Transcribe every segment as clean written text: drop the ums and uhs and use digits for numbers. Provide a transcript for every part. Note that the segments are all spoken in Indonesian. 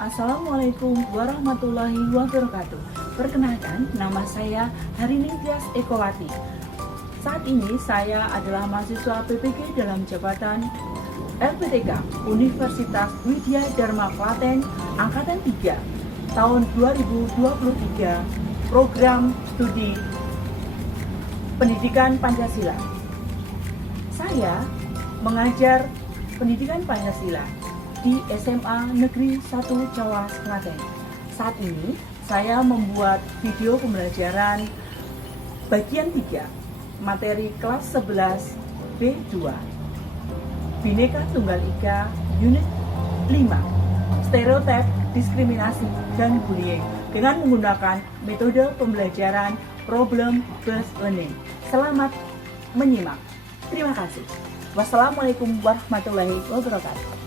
Assalamualaikum warahmatullahi wabarakatuh. Perkenalkan, nama saya Harini Tias Ekowati. Saat ini saya adalah mahasiswa PPG dalam jabatan LPTK Universitas Widya Dharma Klaten Angkatan 3 tahun 2023, program studi Pendidikan Pancasila. Saya mengajar pendidikan Pancasila di SMA Negeri 1 Cawas, Klaten. Saat ini saya membuat video pembelajaran bagian 3 materi kelas 11 B2 Bhinneka Tunggal Ika unit 5 stereotip, diskriminasi, dan bullying dengan menggunakan metode pembelajaran problem based learning. Selamat menyimak. Terima kasih. Wassalamualaikum warahmatullahi wabarakatuh.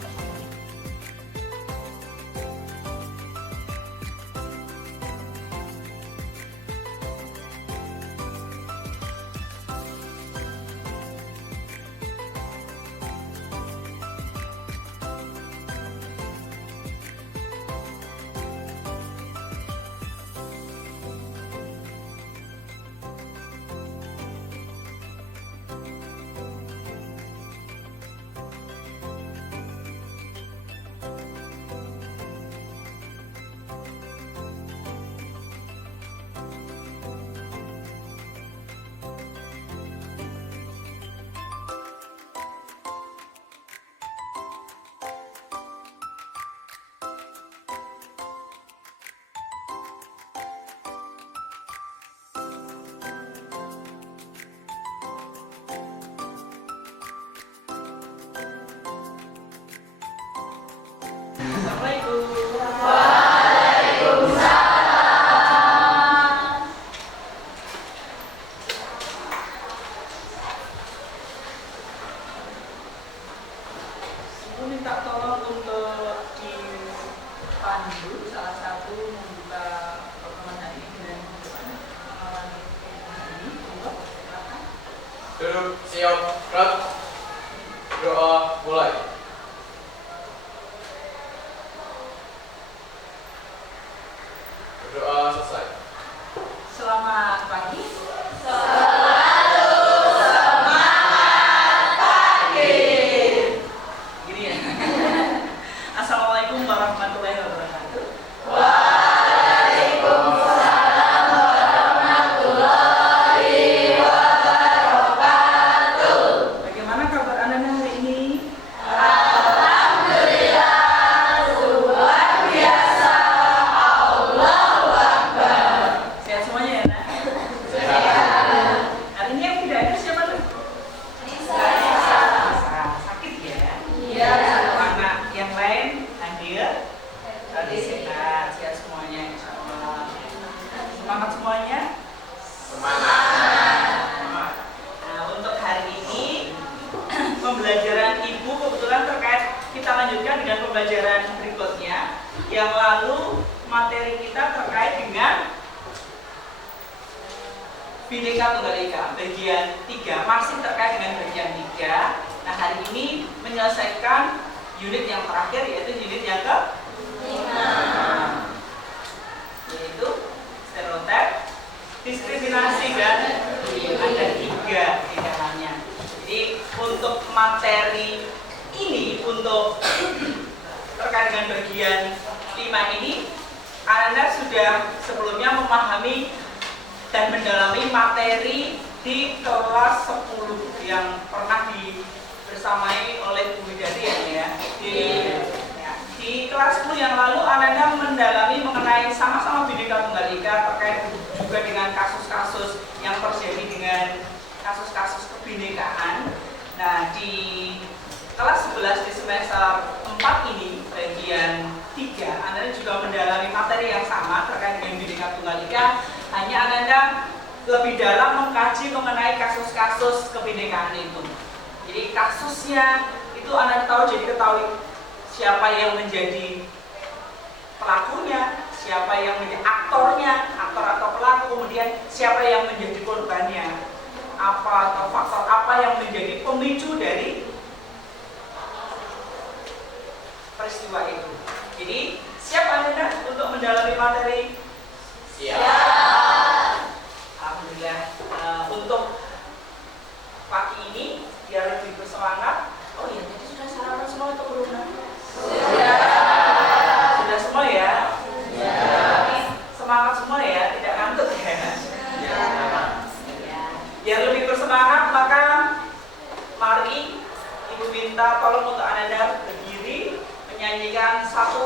Minta tolong untuk dipandu salah satu membuka pertemuan hari ini dengan pengenalan hari ini. Silakan. Duduk, siap, gerak. Doa mulai. Berdoa selesai. Selamat pagi. Assalamualaikum warahmatullahi wabarakatuh. Waalaikumsalam warahmatullahi wabarakatuh. Bagaimana kabar Anda hari ini? Alhamdulillah, luar biasa. Allahu Akbar. Sehat semuanya ya, Nak? Sehat. Hari ini yang tidak ada siapa tuh? Saya. Sakit ya? Iya. Anak yang lain hadir. Tadi sehat semuanya, insya Allah. Semangat semuanya. Semangat. Nah, untuk hari ini pembelajaran Ibu kebetulan terkait, kita lanjutkan dengan pembelajaran berikutnya. Yang lalu materi kita terkait dengan Bhinneka Tunggal Ika bagian 3, masih terkait dengan bagian 3. Nah, hari ini menyelesaikan unit yang terakhir, yaitu unit yang ke-5, yaitu stereotip, diskriminasi, dan ada 3 di dalamnya. Jadi untuk materi ini, untuk terkait dengan bagian 5 ini, Anda sudah sebelumnya memahami dan mendalami materi di kelas 10 yang pernah dibersamai oleh Bu Widari ya. Di kelas 10 yang lalu Anda mendalami mengenai sama-sama Bhinneka Tunggal Ika, terkait juga dengan kasus-kasus yang terjadi dengan kasus-kasus kebinekaan. Nah, di kelas 11 di semester 4 ini bagian 3 Anda juga mendalami materi yang sama terkait dengan Bhinneka Tunggal Ika, hanya Anda lebih dalam mengkaji mengenai kasus-kasus kebinekaan itu. Jadi kasusnya itu Anda tahu, jadi ketahui siapa yang menjadi pelakunya, siapa yang menjadi aktornya, aktor atau pelaku, kemudian siapa yang menjadi korbannya, apa atau faktor apa yang menjadi pemicu dari peristiwa itu. Jadi siapa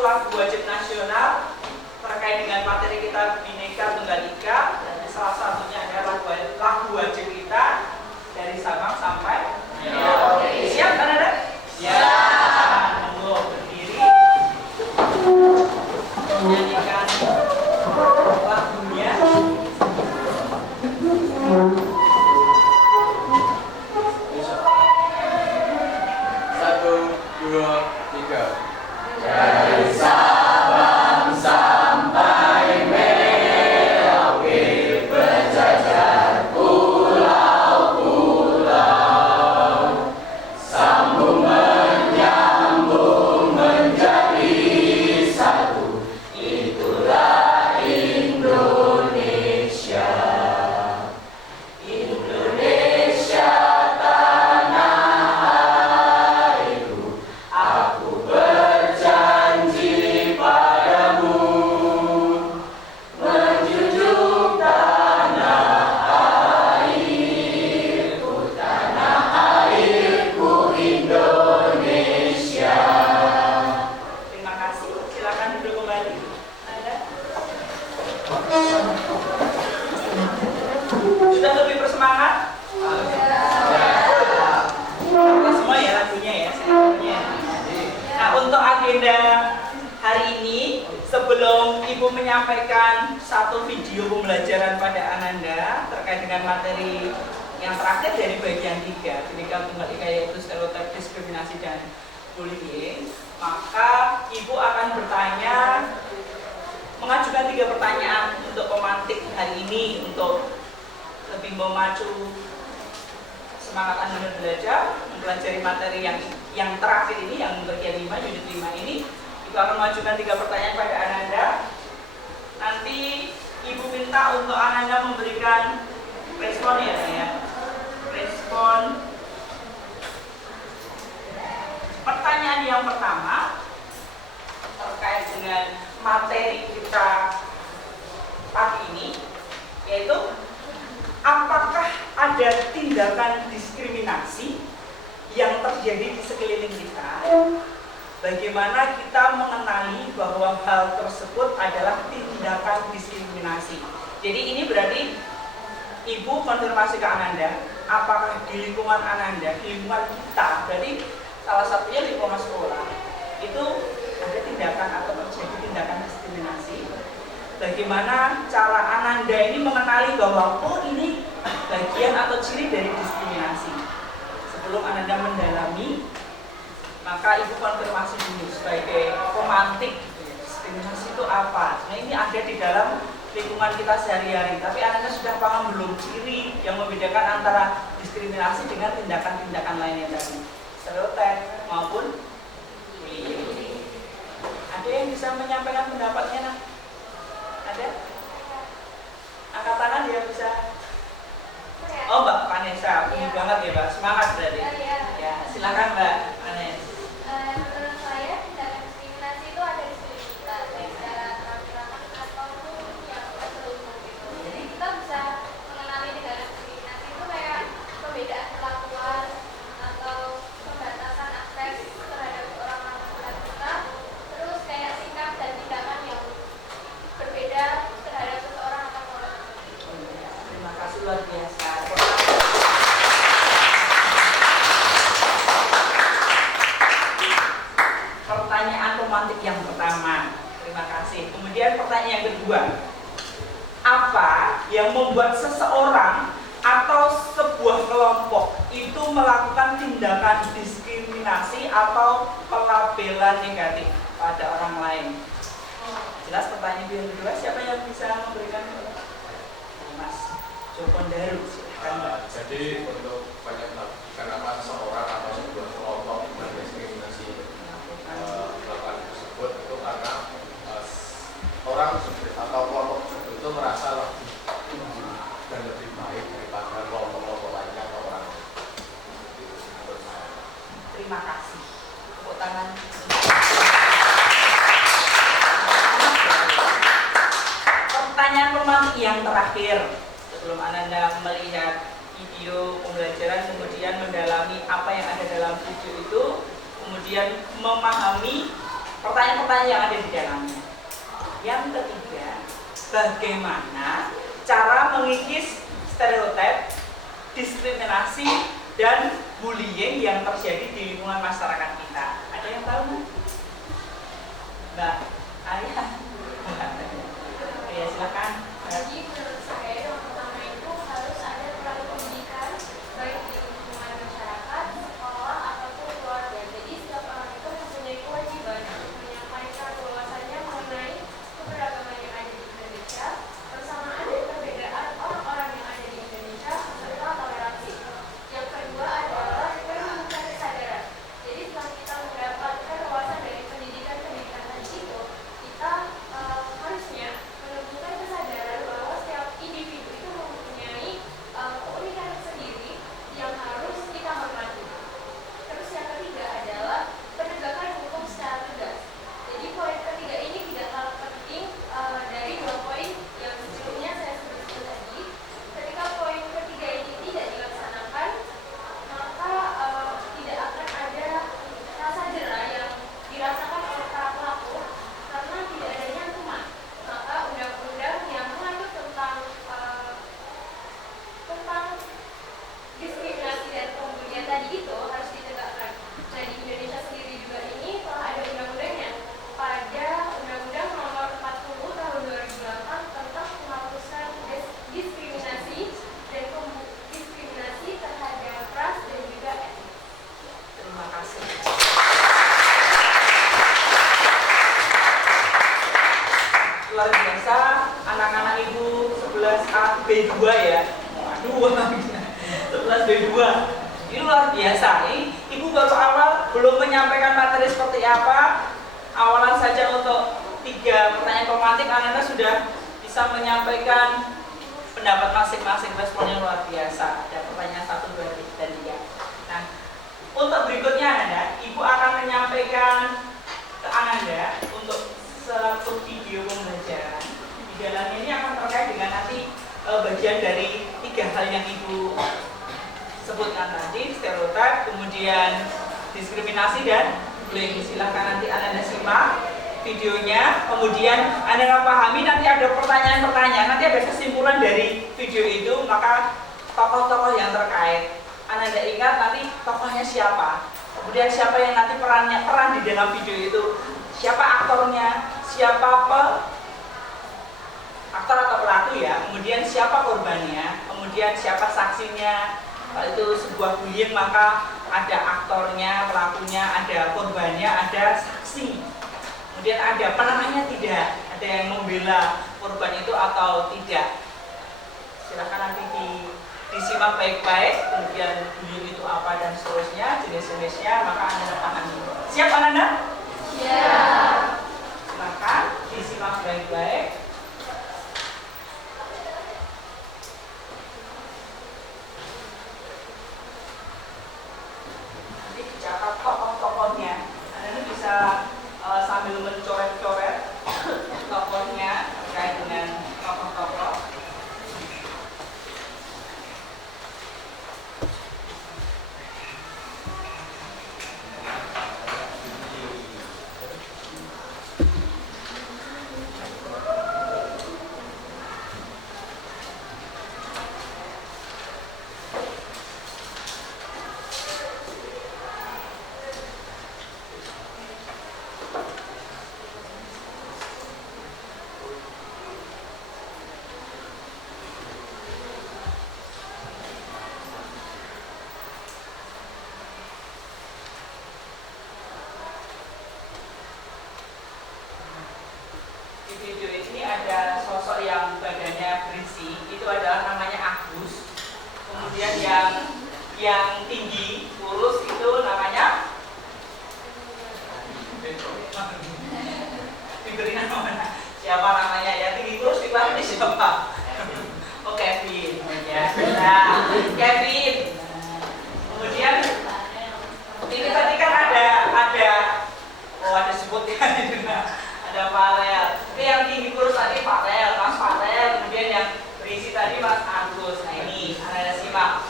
lagu wajib nasional terkait dengan materi kita Bhinneka Tunggal Ika, dan salah satunya adalah lagu wajib kita dari Sabang sampai Merauke. Siap kan ada? Ya. Monggo berdiri menyanyikan lagunya. Satu, dua, tiga. Dari Sabang sampai Merauke berjajar pulau-pulau, sambung menyambung menjadi satu. Itulah Indonesia. Indonesia tanah airku, aku berjanji padamu menjunjung tanah airku Indonesia. Terima kasih. Silakan duduk kembali. Ada? Sudah lebih bersemangat? Apa semua ya lagunya ya, seluruhnya. Nah, untuk agenda hari ini, sebelum Ibu menyampaikan satu video pembelajaran pada Ananda terkait dengan materi yang terakhir dari bagian 3, Bhinneka Tunggal Ika, yaitu stereotip, diskriminasi, dan bullying, maka Ibu akan mengajukan 3 pertanyaan untuk pemantik hari ini untuk lebih memacu semangat Anda belajar, mempelajari materi yang terakhir ini, yang bagian 5, unit 5 ini. Ibu akan mengajukan 3 pertanyaan pada Ananda. Nanti Ibu minta untuk Ananda memberikan respon ya. Respon pertanyaan yang pertama terkait dengan materi kita pagi ini, yaitu apakah ada tindakan diskriminasi yang terjadi di sekeliling kita? Bagaimana kita mengenali bahwa hal tersebut adalah tindakan diskriminasi? Jadi ini berarti Ibu konfirmasi ke Ananda, apakah di lingkungan Ananda, di lingkungan kita, berarti salah satunya lingkungan sekolah, itu ada tindakan atau terjadi tindakan diskriminasi. Bagaimana cara Ananda ini mengenali bahwa oh ini bagian atau ciri dari diskriminasi? Sebelum Ananda mendalami, maka Ibu konfirmasi dulu sebagai pemantik, diskriminasi itu apa? Nah, ini ada di dalam lingkungan kita sehari-hari, tapi Ananda sudah paham belum ciri yang membedakan antara diskriminasi dengan tindakan-tindakan lainnya tadi, stereotip maupun bullying? Ada yang bisa menyampaikan pendapatnya? Nah? Ada? Angkat tangan dia bisa. Oh, Mbak Vanessa, ini banget ya Mbak, semangat berarti. Ya, silakan Mbak Vanessa. Menurut saya tindakan diskriminasi itu ada di sekeliling kita, baik secara terang-terangan ataupun yang terselubung gitu. Jadi kita bisa mengenali tindakan diskriminasi itu kayak perbedaan perlakuan atau pembatasan akses terhadap orang laki-laki kita, terus kayak sikap dan tindakan yang berbeda terhadap seseorang atau orang. Terima kasih luar biasa. Pertanyaan pemantik yang pertama, terima kasih. Kemudian pertanyaan yang kedua, apa yang membuat seseorang atau sebuah kelompok itu melakukan tindakan diskriminasi atau pelabelan negatif pada orang lain? Jelas pertanyaan yang kedua, siapa yang bisa memberikan? Mas Joko Daru, silakan Mbak. Jadi untuk banyak kenapa seseorang atau sebuah kelompok mendiskriminasi melakukan tersebut itu karena orang tersebut atau kelompok tersebut itu merasa lebih dan lebih baik daripada kelompok-kelompok lainnya atau orang. Terima kasih. Tepuk tangan. Pertanyaan pemantik yang terakhir sebelum Ananda melihat video pembelajaran, kemudian mendalami apa yang ada dalam video itu, kemudian memahami pertanyaan-pertanyaan yang ada di dalamnya. Yang ketiga, bagaimana cara mengikis stereotip, diskriminasi, dan bullying yang terjadi di lingkungan masyarakat kita. Ada yang tahu nggak? Mbak Ayah? Ya silakan. Jadi menurut saya yang pertama itu harus ada peran pendidikan baik di lingkungan masyarakat, sekolah ataupun keluarga. Jadi setiap orang itu mempunyai kewajiban untuk menyampaikan wawasannya mengenai keberagaman yang ada di Indonesia, persamaan dan perbedaan orang-orang yang ada di Indonesia serta toleransi. Yang kedua adalah menumbuhkan kesadaran. Jadi setelah kita mendapatkan wawasan dari pendidikan tadi itu, kita harusnya menumbuhkan kesadaran bahwa setiap individu itu mempunyai keunikan sendiri yang harus kita hormati. Terus yang ketiga adalah penegakan hukum secara tegas. Jadi poin ketiga ini tidak kalah penting dari dua poin yang sebelumnya saya sebutkan tadi. Ketika poin ketiga ini tidak dilaksanakan, maka tidak akan ada rasa jera yang dirasakan oleh para pelaku karena tidak adanya hukuman. Maka undang-undang yang mengatur tentang diskriminasi dan pembulian tadi itu harus ditegakkan. Nah di Indonesia sendiri juga ini telah ada undang-undangnya pada Undang-Undang Nomor 40 Tahun 2008 tentang penghapusan diskriminasi dan diskriminasi terhadap ras dan juga etnis. Terima kasih. Luar biasa, anak-anak ibu 11A B2 ya. Aduh, 11 B2. Ini luar biasa. Ini ibu baru awal belum menyampaikan materi seperti apa. Awalan saja untuk 3 pertanyaan formatif, anak-anak sudah bisa menyampaikan pendapat masing-masing. Responnya luar biasa. Ada pertanyaan 1, 2, dan 3. Nah, untuk berikutnya Ananda, ibu akan menyampaikan ke Ananda untuk satu video pembelajaran. Di dalamnya ini akan terkait dengan nanti bagian dari 3 hal yang ibu sebutkan tadi, stereotip, kemudian diskriminasi dan bullying. Silahkan nanti Ananda simak videonya, kemudian Ananda pahami, nanti ada pertanyaan-pertanyaan, nanti ada kesimpulan dari video itu, maka tokoh-tokoh yang terkait Ananda ingat nanti tokohnya siapa, kemudian siapa yang nanti peran di dalam video itu, siapa aktornya, siapa aktor atau pelaku ya, kemudian siapa korbannya, kemudian siapa saksinya. Kalau itu sebuah bullying maka ada aktornya, pelakunya, ada korbannya, ada saksi. Kemudian ada penangannya tidak, ada yang membela korban itu atau tidak. Silahkan nanti disimak baik-baik, kemudian bullying itu apa dan seterusnya, jenis-jenisnya, maka Anda pahami. Siap Anda? Siap. Silahkan disimak baik-baik. Catat tokoh-tokohnya. Anda bisa sambil mencoret-coret tokohnya terkait dengan tokoh-tokoh. Ada sosok yang badannya berisi, itu adalah namanya Agus. Kemudian yang tinggi, kurus itu namanya diberi nama mana? Siapa namanya ya? Tinggi kurus dipanggil siapa? Oh Kevin ya. Nah, Kevin. Kemudian ini tadi kan ada sebutnya ada Farel. Itu yang tinggi kurus tadi Farel, Mas Farel. Kemudian yang berisi tadi Mas Agus. Nah ini Anda simak.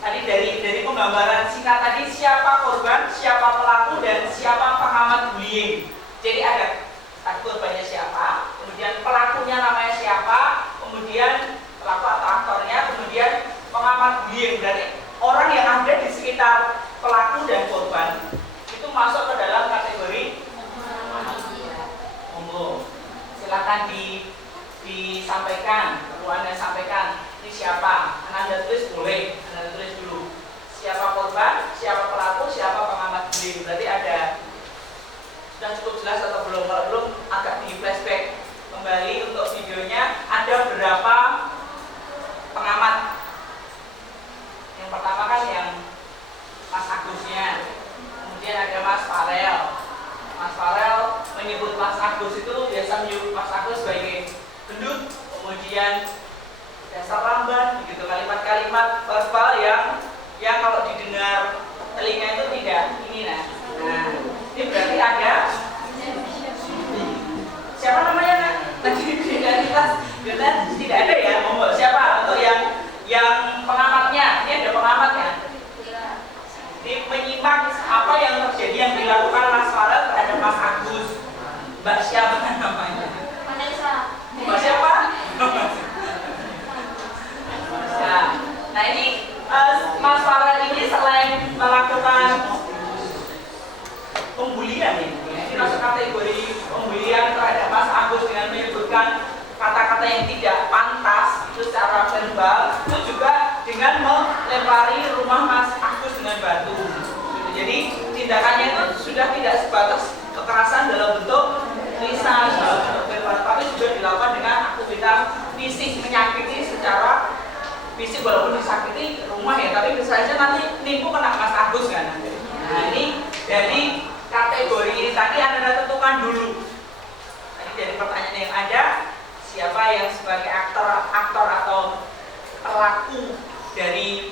Tadi dari penggambaran singkat tadi siapa korban, siapa pelaku dan siapa pengamat bullying. Jadi ada korbannya siapa, kemudian pelakunya namanya siapa, kemudian pelaku atau aktornya, kemudian pengamat bullying. Berarti orang yang ada di sekitar pelaku dan korban itu masuk ke dalam kategori umum. Silakan disampaikan, perlu Anda sampaikan. Ini siapa? Anda tulis boleh, Anda tulis dulu. Siapa korban, siapa pelaku, siapa pengamat bullying. Berarti ada, sudah cukup jelas atau belum? Kalau belum, agak di flashback kembali untuk videonya. Ada berapa pengamat? Yang pertama kan yang Mas Agusnya, kemudian ada Mas Farel. Mas Farel menyebut Mas Agus itu biasa menyebut Mas Agus sebagai gendut, kemudian dasar lamban, begitu, kalimat-kalimat verbal yang kalau didengar telinga itu tidak ini. Nah, ini berarti ada siapa namanya? Nah, tadi identitas tidak ada ya. Siapa untuk yang pengamatnya? Ini ada pengamatnya. Ini menyimak apa yang terjadi yang dilakukan Mas Farel terhadap Mas Agus. Mbak siapa namanya? Mbak siapa? Nah ini Mas Farel ini selain melakukan pembulian ini masuk kategori pembulian terhadap Mas Agus dengan menyebutkan kata-kata yang tidak pantas itu secara verbal, itu juga dengan melempari rumah Mas Agus dengan batu. Jadi tindakannya itu sudah tidak sebatas kekerasan dalam bentuk lisan, dalam bentuk verbal, tapi juga dilakukan dengan aktivitas fisik, menyakiti secara fisik walaupun disakiti rumah ya, tapi bisa saja nanti nipu kena Mas Agus kan. Nah ini dari kategori ini tadi Anda tentukan dulu. Tadi dari pertanyaan yang ada, siapa yang sebagai aktor atau pelaku dari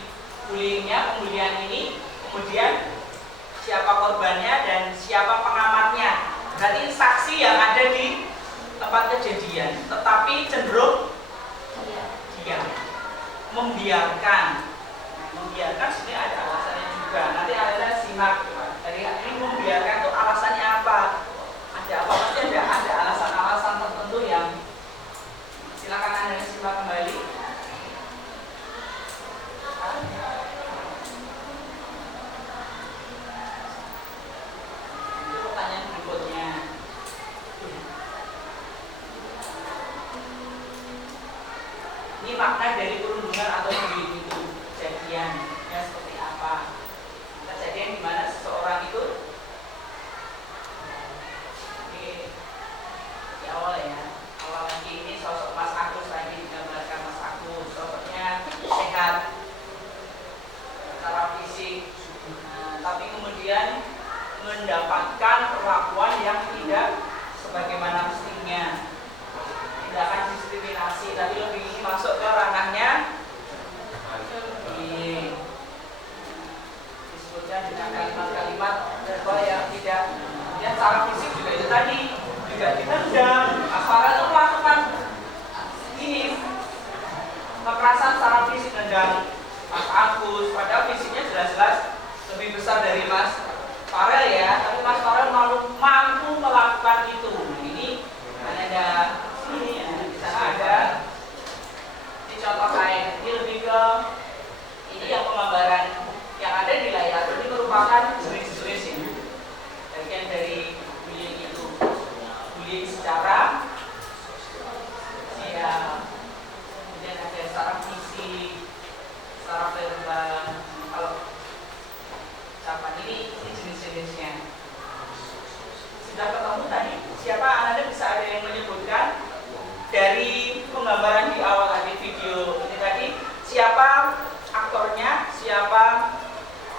pembulian ini, kemudian siapa korbannya dan siapa pengamatnya. Berarti saksi yang ada di tempat kejadian, tetapi cenderung diam, membiarkan. Membiarkan sebenarnya ada alasannya juga. Nanti Anda simak dari ini, membiarkan itu alasannya apa? Ada apa? Pasti ada alasan-alasan tertentu yang silakan Anda simak kembali. Itu pertanyaan berikutnya. Ini makna dari perundungan atau bullying itu, kejadiannya seperti apa? Kejadian di mana seseorang itu di awal lagi ini sosok Mas Agus lagi digambarkan Mas Agus, sosoknya sehat secara fisik, tapi kemudian mendapatkan perlakuan yang tidak sebagaimana mestinya, tindakan diskriminasi, tapi lebih ini masuk ke ranahnya disebutnya dengan kalimat-kalimat verbal yang tidak, kemudian secara fisik juga itu tadi juga ditendang. Asal itu melakukan ini kekerasan secara fisik, tendang Mas Agus, padahal fisiknya jelas-jelas lebih besar dari Mas Farel ya, tapi Mas Farel mampu melakukan itu. Nah ini ada ini ya, di sana ada ini contoh lain. Ini lebih ke ini yang penggambaran yang ada di layar. Ini merupakan jenis-jenis ini bagian dari bullying itu. Bullying secara sosial, kemudian ada secara fisik, secara verbal. Kalau ucapan ini jenis-jenisnya sudah ketemu tadi. Siapa Anda bisa ada yang menyebutkan dari penggambaran di awal tadi video ini tadi, siapa aktornya, siapa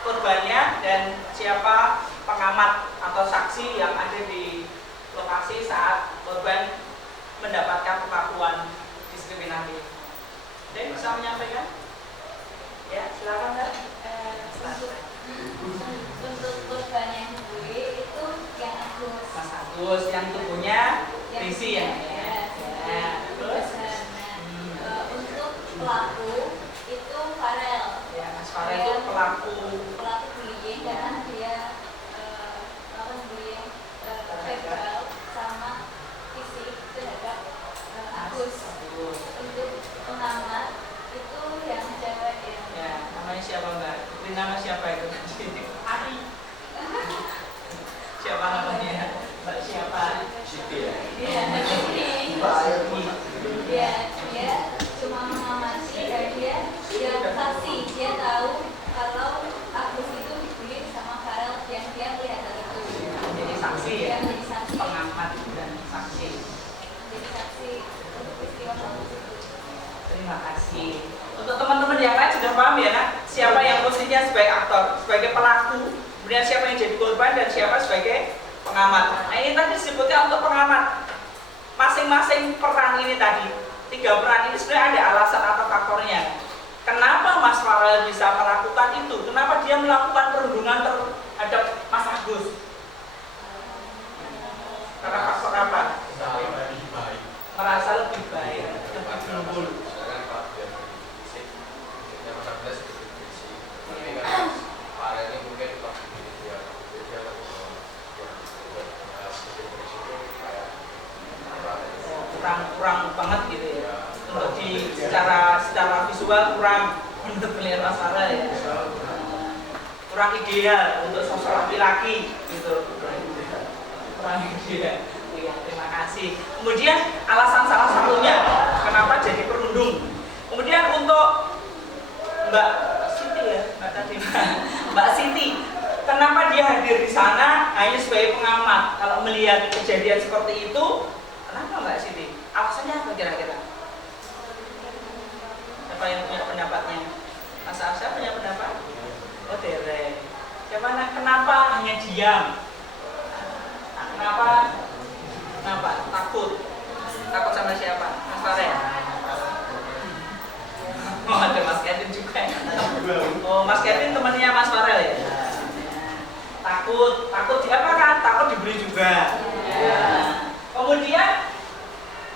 korbannya, dan siapa pengamat atau saksi yang ada di lokasi saat korban mendapatkan perlakuan diskriminatif. Dan bisa menyampaikan? Ya, silakan Kak. Untuk korban yang gue itu yang Agus. Mas Agus yang tubuhnya berisi ya. Terus untuk pelaku itu Farel. ya, Mas Farel itu pelaku bullying karena dia melakukan bullying verbal itu tadi? Ari. Siapa namanya? Mbak siapa? Siti ya. Iya, Mbak Ayu. dia cuma mengamati dan dia saksi, dia tahu kalau Agus itu dibully sama Farel yang dia melihat hal itu. Jadi saksi Dia ya, menjadi saksi, pengamat dan saksi. menjadi saksi untuk peristiwa Agus itu. Terima kasih. Untuk teman-teman yang lain sudah paham ya nak, siapa yang posisinya sebagai aktor, sebagai pelaku, kemudian siapa yang jadi korban dan siapa sebagai pengamat. Nah ini tadi disebutnya untuk pengamat. Masing-masing peran ini tadi, 3 peran ini sebenarnya ada alasan atau faktornya. Kenapa Mas Farel bisa melakukan itu? Kenapa dia melakukan perundungan terhadap Mas Agus? Karena faktor apa? Merasa lebih baik, lebih unggul. Kurang banget gitu ya. Untuk di secara visual kurang untuk melihat Mas Farel ya. Kurang ideal untuk sosok laki-laki gitu. Kurang ideal. Ya, terima kasih. Kemudian alasan salah satunya kenapa jadi perundung. Kemudian untuk Mbak Siti ya, Mbak Siti, kenapa dia hadir di sana hanya sebagai pengamat? Kalau melihat kejadian seperti itu, kenapa Mbak Siti? Alasannya apa kira-kira? Siapa yang punya pendapatnya? Mas Arsyad punya pendapat? Oh Derek. Kenapa hanya diam? Kenapa? Takut sama siapa? Mas Farel? Oh ada Mas Kevin juga ya? Oh Mas Kevin temannya Mas Farel ya? Takut siapa kan? Takut dibeli juga ya. Kemudian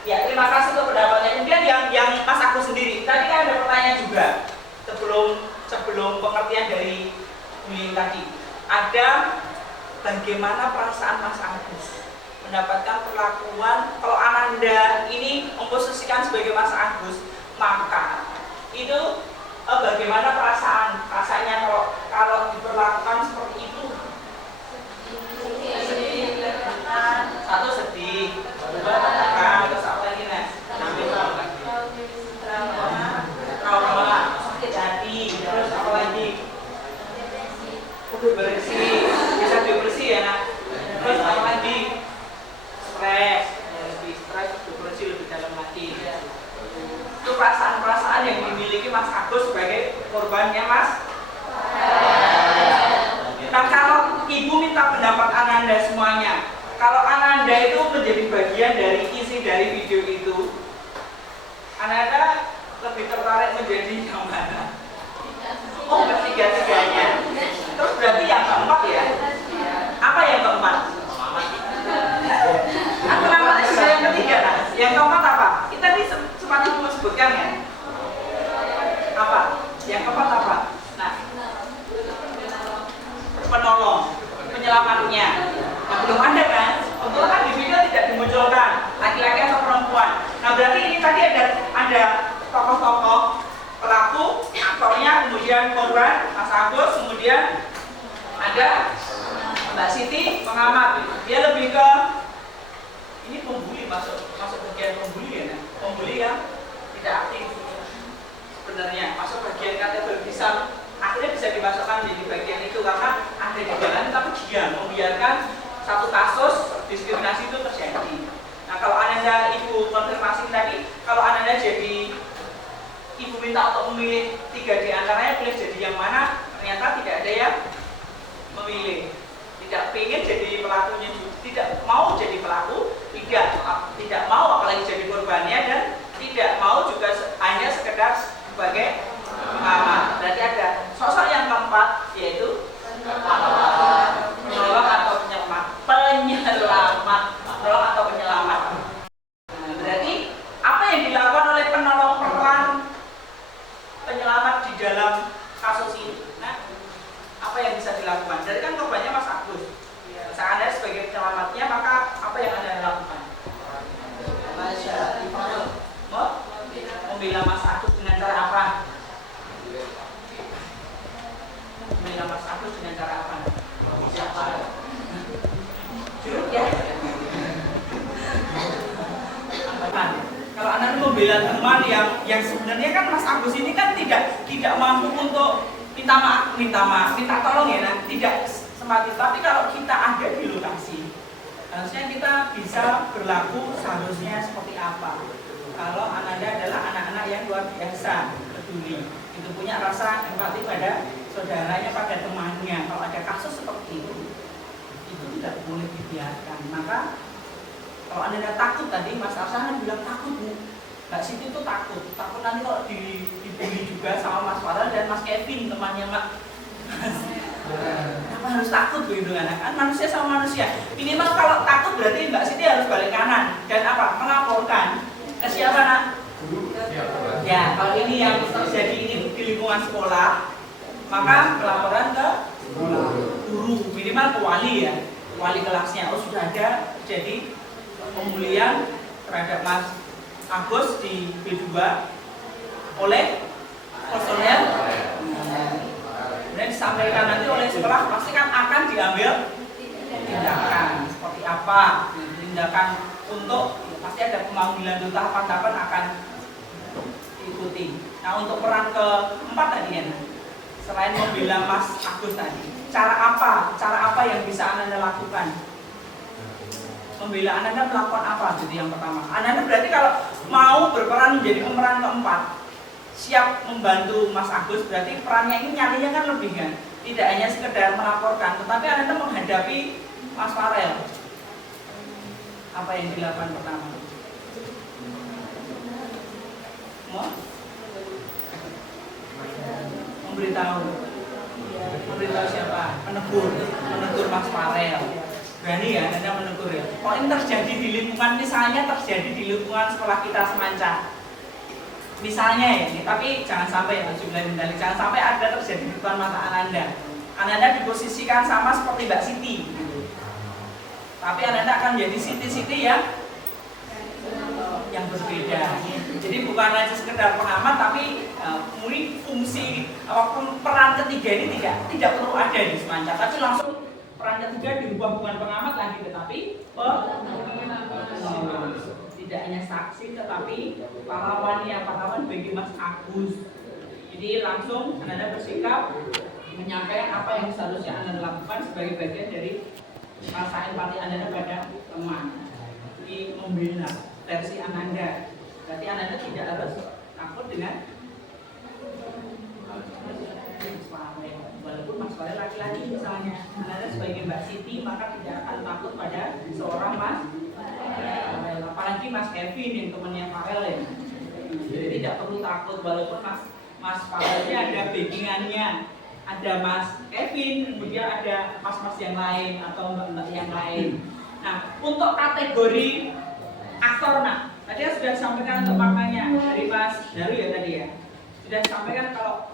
ya terima kasih untuk pendapatnya. Kemudian yang Mas Agus sendiri, tadi kan ada pertanyaan juga sebelum pengertian dari bullying tadi. Ada bagaimana perasaan Mas Agus mendapatkan perlakuan, kalau Ananda ini memposisikan sebagai Mas Agus, maka itu bagaimana perasaannya kalau diperlakukan seperti itu? Satu sedih, dua tekan, terus apa lagi Nas? Trauma, sakit hati, terus apa lagi? Depresi, bisa depresi ya nak? Terus apa lagi? Stres, lebih stres, depresi lebih dalam lagi. Itu perasaan-perasaan yang dimiliki Mas Agus sebagai korbannya Mas. Nah kalau ibu minta pendapat Ananda semuanya, kalau Ananda itu menjadi bagian dari isi dari video itu, Ananda lebih tertarik menjadi yang mana? Oh ketiga-tiganya. Terus berarti yang keempat ya? Apa yang keempat? Pengamatnya sudah yang ketiga nah. Yang keempat apa? Kita tadi sempat ibu sebutkan ya? Apa? Yang keempat apa? Nah, penolong, penyelamatnya. Nah, belum ada kan? Untuk kan di video tidak dimunculkan laki-laki atau perempuan. Nah berarti ini tadi ada tokoh-tokoh pelaku, aktornya, kemudian korban, Mas Agus, kemudian ada Mbak Siti, pengamat. Dia lebih ke ini pembuli, masuk bagian pembuli ya, nah? Pembuli yang tidak aktif sebenarnya, masuk bagian kategori bisa akhirnya bisa dimasukkan di bagian itu karena ada gejala tapi dia membiarkan satu kasus diskriminasi itu terjadi. Nah kalau Ananda ibu konfirmasi tadi, kalau Ananda jadi ibu minta untuk memilih 3 di antaranya, pilih jadi yang mana? Ternyata tidak ada yang memilih. Tidak pengen jadi pelakunya, tidak mau jadi pelaku, tidak mau apalagi jadi korbannya, dan tidak mau juga hanya sekedar sebagai pengamat. Berarti ada sosok yang keempat yaitu penolong atau penyelamat. Penolong atau penyelamat. Nah, berarti apa yang dilakukan oleh penolong penyelamat di dalam kasus ini? Nah, apa yang bisa dilakukan? Dari kan korbannya Mas Agus. Misalkan Anda sebagai penyelamatnya, maka apa yang Anda lakukan? Membela Mas Agus dengan cara apa? Membela Mas Agus dengan cara apa? Siapa? Jeruk ya. Kalau Anda membela teman yang sebenarnya kan Mas Agus ini kan tidak mampu untuk minta tolong ya, nah, tidak semati. Tapi kalau kita ada di lokasi, harusnya kita bisa berlaku seharusnya seperti apa. Kalau Ananda adalah anak-anak yang luar biasa peduli, itu punya rasa empati pada saudaranya, pada temannya. Kalau ada kasus seperti itu tidak boleh dibiarkan. Maka kalau Anda takut tadi, Mas Arsana bilang takut Bu, Mbak Siti itu takut nanti kalau dibully juga sama Mas Farel dan Mas Kevin temannya Mbak. Kenapa harus takut begitu kan manusia sama manusia. Minimal kalau takut berarti Mbak Siti harus balik kanan dan apa? Melaporkan ke siapa nak? Ya, kalau ini yang terjadi ini di lingkungan sekolah, maka pelaporan ke guru, minimal ke wali ya, wali kelasnya. Oh sudah ada jadi pemulihan terhadap Mas Agus di B2 oleh personel. Kemudian disampaikan nanti oleh sekolah, pasti kan akan diambil tindakan seperti apa, tindakan untuk pasti ada pemanggilan untuk tahapan-tahapan akan diikuti. Nah untuk peran keempat tadi ya, selain membela Mas Agus tadi, cara apa yang bisa Anda lakukan? Membela Anda melakukan apa? Jadi yang pertama, Anda berarti kalau mau berperan menjadi pemeran keempat, siap membantu Mas Agus, berarti perannya ini nyalinya kan lebih kan, tidak hanya sekedar melaporkan, tetapi Anda menghadapi Mas Farel. Apa yang dilakukan pertama? Memberitahu siapa? Menegur Mas Farel. Berani ya Anda menegur ya. Kalau ini terjadi di lingkungan, misalnya terjadi di lingkungan sekolah kita Semanca, misalnya ya, tapi jangan sampai ya, jangan sampai ada terjadi di depan mata Ananda diposisikan sama seperti Mbak Siti. Tapi Ananda akan menjadi Siti yang berbeda. Jadi bukan hanya sekedar pengamat, tapi mungkin fungsi apapun peran ketiga ini tidak perlu ada di Semanca, tapi langsung peran ketiga dirubah bukan pengamat lagi, tetapi tidak hanya saksi, tetapi pahlawan bagi Mas Agus. Jadi langsung Anda bersikap menyampaikan apa yang seharusnya Anda lakukan sebagai bagian dari rasa empati Anda pada teman. Jadi membela versi Ananda. Berarti Ananda tidak harus takut dengan Mas Farel. Walaupun Mas Farel laki-laki misalnya, Ananda sebagai Mbak Siti maka tidak akan takut pada seorang Mas Farel. Apalagi Mas Kevin yang temannya Farel ya. Jadi tidak perlu takut, walaupun Mas Farel ini ada backingannya, ada Mas Kevin, kemudian ada mas-mas yang lain atau mbak-mbak yang lain. Nah, untuk kategori aktor, nah, tadi sudah disampaikan untuk maknanya dari Mas Daru ya tadi ya. Sudah disampaikan kalau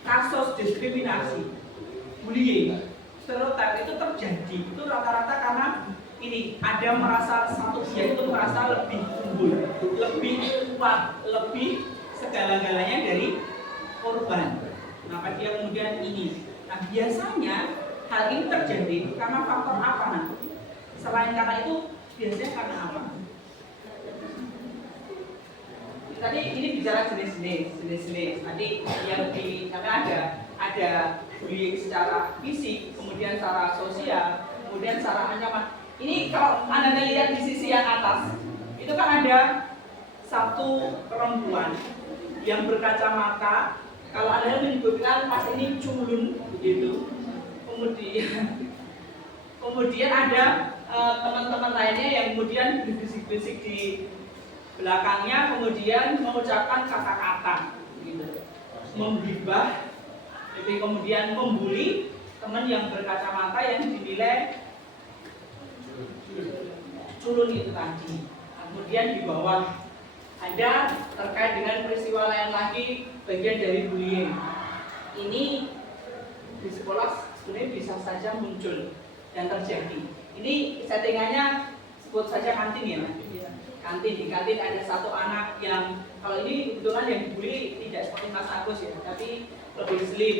kasus diskriminasi, bullying, stereotip itu terjadi itu rata-rata karena ini ada merasa satu pihak itu merasa lebih unggul, lebih kuat, lebih segala-galanya dari korban. Kenapa dia kemudian ini? Nah biasanya hal ini terjadi karena faktor apa nanti? Selain karena itu biasanya karena apa? Tadi ini bicara jenis-jenis. Tadi yang ada bullying secara fisik, kemudian secara sosial, kemudian secara ancaman. Ini kalau Anda lihat di sisi yang atas, itu kan ada satu perempuan yang berkacamata. Kalau Anda menyebutkan pas ini culun begitu. Kemudian ada teman-teman lainnya yang kemudian berbisik-bisik di belakangnya, kemudian mengucapkan kata-kata gitu, menggibah, jadi kemudian membuli teman yang berkacamata yang dinilai culun itu tadi. Kemudian di bawah ada terkait dengan peristiwa lain lagi bagian dari bullying. Ini di sekolah sebenarnya bisa saja muncul dan terjadi. Ini settingannya sebut saja kantin ya. Di kantin ada satu anak yang kalau ini kebetulan yang dibully tidak seperti Mas Agus ya, tapi lebih slim.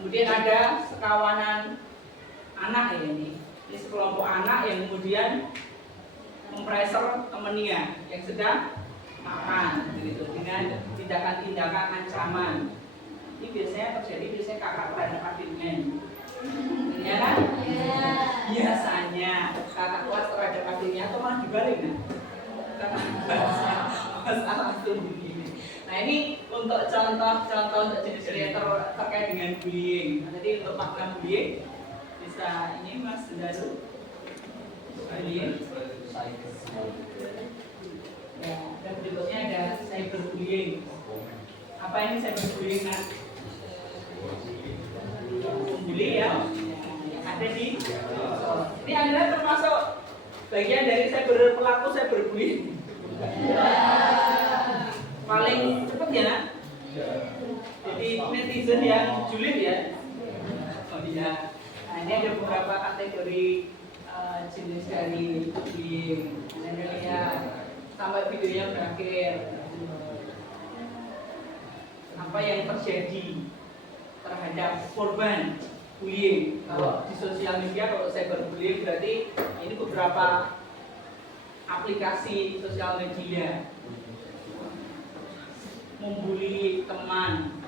Kemudian ada sekawanan anak ya ini. Ini sekelompok anak yang kemudian mempressure temennya yang sedang makan begitu dengan tindakan-tindakan ancaman. Ini biasanya terjadi kakak terhadap adiknya. Ya kan? Biasanya kakak kelas terhadap adiknya atau malah dibalik kan? Masalah itu begini. Nah ini untuk contoh untuk jenis-jenis terkait dengan bullying. Nah, jadi untuk makna bullying bisa ini Mas Daru. Bullying. Ya, dan berikutnya ada cyberbullying. Apa ini cyberbullying? Nah, bully ya, yang ada di ini adalah termasuk bagian dari pelaku cyberbullying. Paling cepat ya nak? Jadi netizen yang julid ya. Oh iya. Nah ini ada beberapa kategori jenis dari bullying. Anda lihat sampai videonya berakhir. Apa yang terjadi terhadap korban bullying? Kalau di sosial media, kalau cyberbullying berarti ini beberapa aplikasi sosial media membuli teman.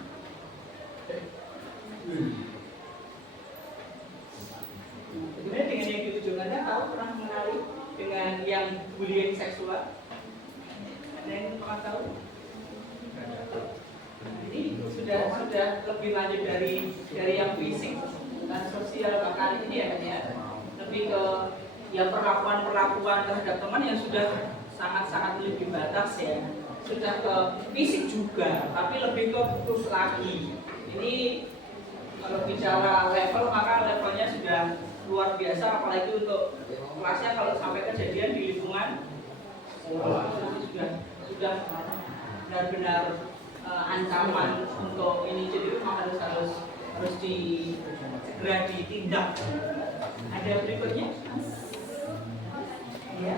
Kemudian dengan yang di ujung Anda tahu pernah mengenali dengan yang bullying seksual? Ada yang pernah tahu? Ini sudah lebih lanjut dari yang fisik dan sosial bahkan ini ya, lebih ke yang perlakuan terhadap teman yang sudah sangat lebih batas ya, sudah ke fisik juga, tapi lebih ke putus lagi. Ini kalau bicara level maka levelnya sudah luar biasa, apalagi untuk kelasnya kalau sampai kejadian di lingkungan sudah benar-benar ancaman untuk ini, jadi memang harus segera ditindak. Ada berikutnya? Ya.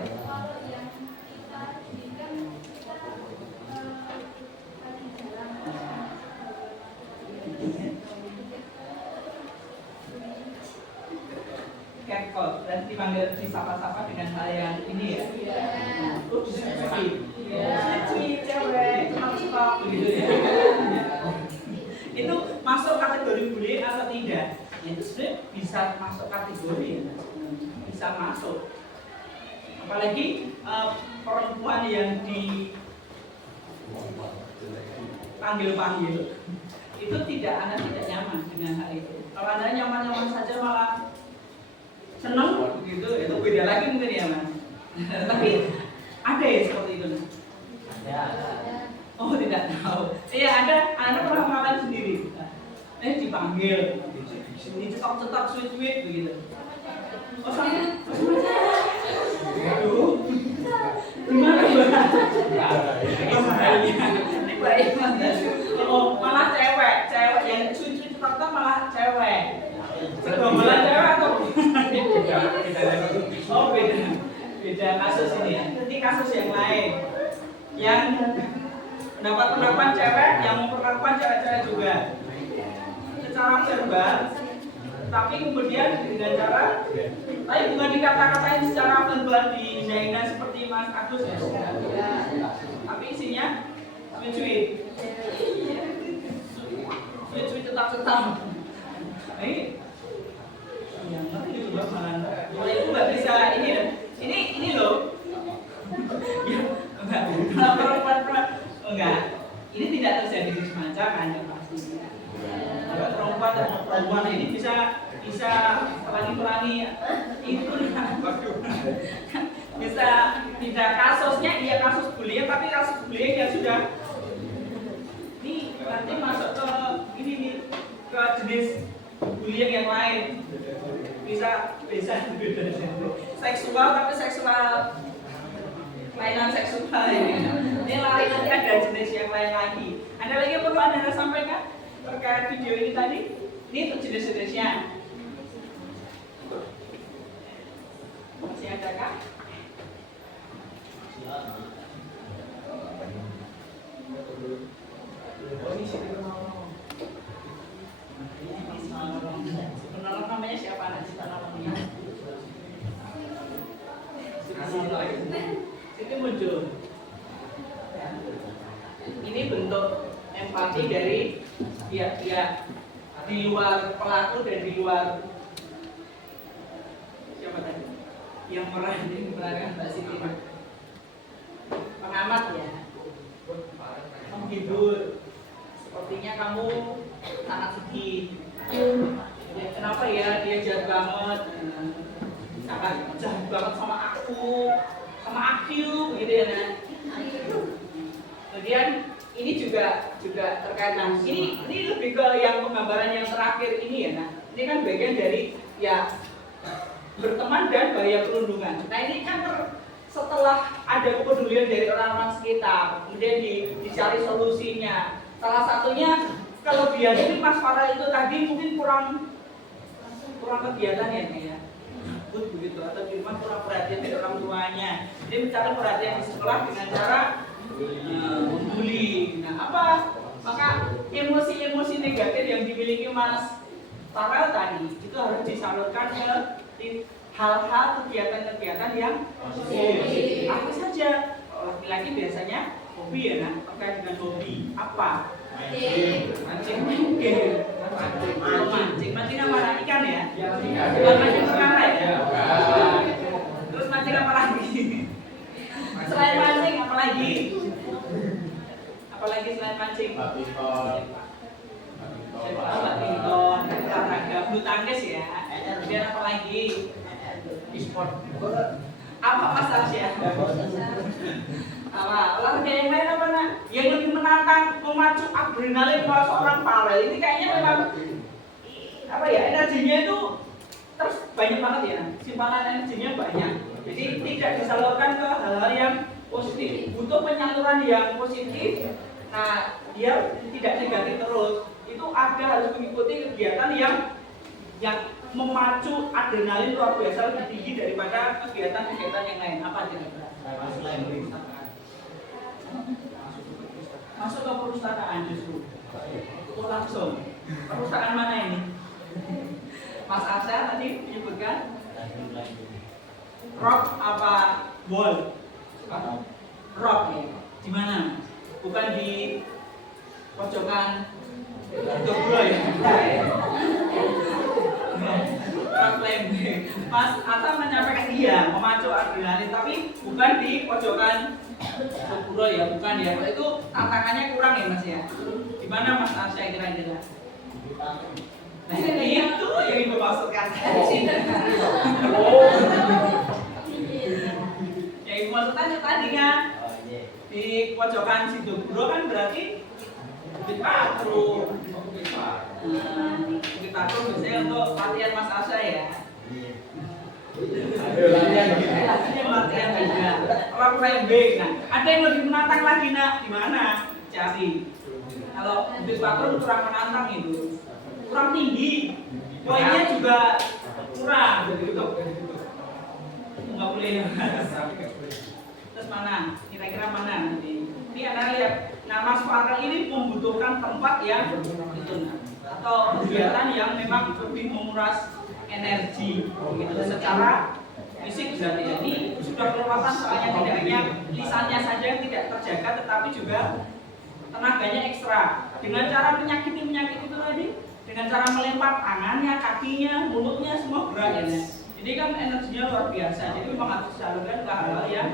Catcall dan dipanggil disapa-sapa dengan hal yang ini ya. Sweet, cewek, stop begitu ya. Itu masuk kategori bullying atau tidak? Itu sebenarnya bisa masuk kategori ya. Bisa masuk. Apalagi perempuan yang dipanggil-panggil itu Anda tidak nyaman dengan hal itu. Kalau Anda nyaman-nyaman saja malah senang begitu, itu beda lagi mungkin ya Mas. Tapi ada ya seperti itu? Ya. Oh tidak tahu. Iya ada. Anda pernah mengalami sendiri? Dipanggil, dicetak-cetak sweet-sweet begitu. Oh sama. Aduh. Gimana Mbak? Ini baik Mas. Oh malah cewek yang sweet-sweet cetak-cetak malah cewek. Segombolan cewek atau? Oh beda kasus ini ya. Nanti kasus yang lain. Yang mendapat pendapat cewek, yang memperlakukan cewek-cewek juga secara verbal, tapi kemudian dengan cara, tapi bukan dikata-katain secara verbal dihina-hina seperti Mas Agus ya, tapi isinya sweet-sweet cetak-cetak. Ini yang ngerti itu malah itu nggak bisa ini loh. Ya, enggak perempuan enggak. Ini tidak terjadi di semacam hanya pasti. Kalau perempuan ini bisa pelangi-pelangi itu bisa tidak kasusnya iya kasus bullying, tapi kasus bullying yang sudah ini nanti masuk ke ini nih ke jenis bullying yang lain. Bisa beda seksual, tapi seksual kelainan seksual ini lari nanti ada jenis yang lain lagi. Ada lagi yang perlu Anda sampaikan terkait video ini tadi? Ini untuk jenis-jenisnya. Masih ada kah? Oh, ini sih mana sih namanya? Sini muncul. Ya. Ini bentuk empati dari pihak-pihak di luar pelaku dan di luar siapa tadi? Yang merankan Mbak Siti. Pengamat ya. Menghibur. Sepertinya kamu sangat sedih. Ya, kenapa ya dia jahat banget? Sangat jahat banget sama aku gitu ya nah. Kemudian ini juga terkait nah ini lebih ke yang penggambaran yang terakhir ini ya nah. Ini kan bagian dari ya berteman dan bahaya perundungan. Nah ini kan setelah ada kepedulian dari orang-orang sekitar, kemudian dicari solusinya. Salah satunya kelebihan ini Mas Farah itu tadi mungkin kurang kegiatan ya begitu atau di rumah kurang perhatian dari orang tuanya. Dia mencari perhatian di sekolah dengan cara membuli. Nah apa? Maka emosi-emosi negatif yang dimiliki Mas Farel tadi itu harus disalurkan ke hal-hal kegiatan-kegiatan yang positif. Apa saja? Laki-laki biasanya hobi ya nah, terkait dengan hobi apa? Mancing. Mancing apa ikan ya? Bukan mancing perkara ya? Terus mancing apa lagi? Selain mancing apa lagi? Apalagi selain mancing? Badminton, olahraga bulu tangkis ya. Kemudian apa lagi? E-sport. Apa Mas Arsya? Olahraga yang lain apa nak? Yang lebih menantang, memacu adrenalin kalau seorang Farel ini kayaknya memang apa ya energinya itu terus banyak banget ya, simpanan energinya banyak. Jadi tidak disalurkan ke hal-hal yang positif, butuh penyaluran yang positif. Nah dia tidak negatif terus. Itu ada harus mengikuti kegiatan yang memacu adrenalin luar biasa lebih tinggi daripada kegiatan-kegiatan yang lain. Apa kira-kira? Masuk ke perpustakaan justru. Oh langsung. Perpustakaan mana ini? Mas Arsa tadi menyebutkan rock apa wall? Rock ya. Di mana? Bukan di pojokan Joglo ya. Rock climbing. Mas Arsa menyampaikan iya memacu adrenalin tapi bukan di pojokan Joglo ya, bukan ya. Kalau itu tantangannya kurang ya Mas ya. Di mana Mas Arsa kira-kira? Nah itu yang ibu maksudkan. Yang ibu maksudkan itu tadi kan di pojokan Sidoguro kan berarti Bukit Patru. Bukit Patru biasanya untuk latihan Mas Arsa ya. Latihan juga. Rock climbing. Nah, ada yang lebih menantang lagi nak di mana? Cari. Kalau Bukit Patru kurang menantang itu. Kurang tinggi, poinnya juga kurang, gitu. Nggak boleh. Terus mana? Kira-kira mana nanti? Ini Anda lihat. Nah, Mas Farel ini membutuhkan tempat yang itu, atau kegiatan yang memang lebih menguras energi, gitu. Secara fisik berarti ya. Ini sudah kelewatan soalnya tidak hanya lisannya saja yang tidak terjaga, tetapi juga tenaganya ekstra. Dengan cara menyakiti itu tadi. Dengan cara melempar tangannya, kakinya, mulutnya semua gerak ya. Jadi kan energinya luar biasa. Jadi memang harus disalurkan ke hal-hal yang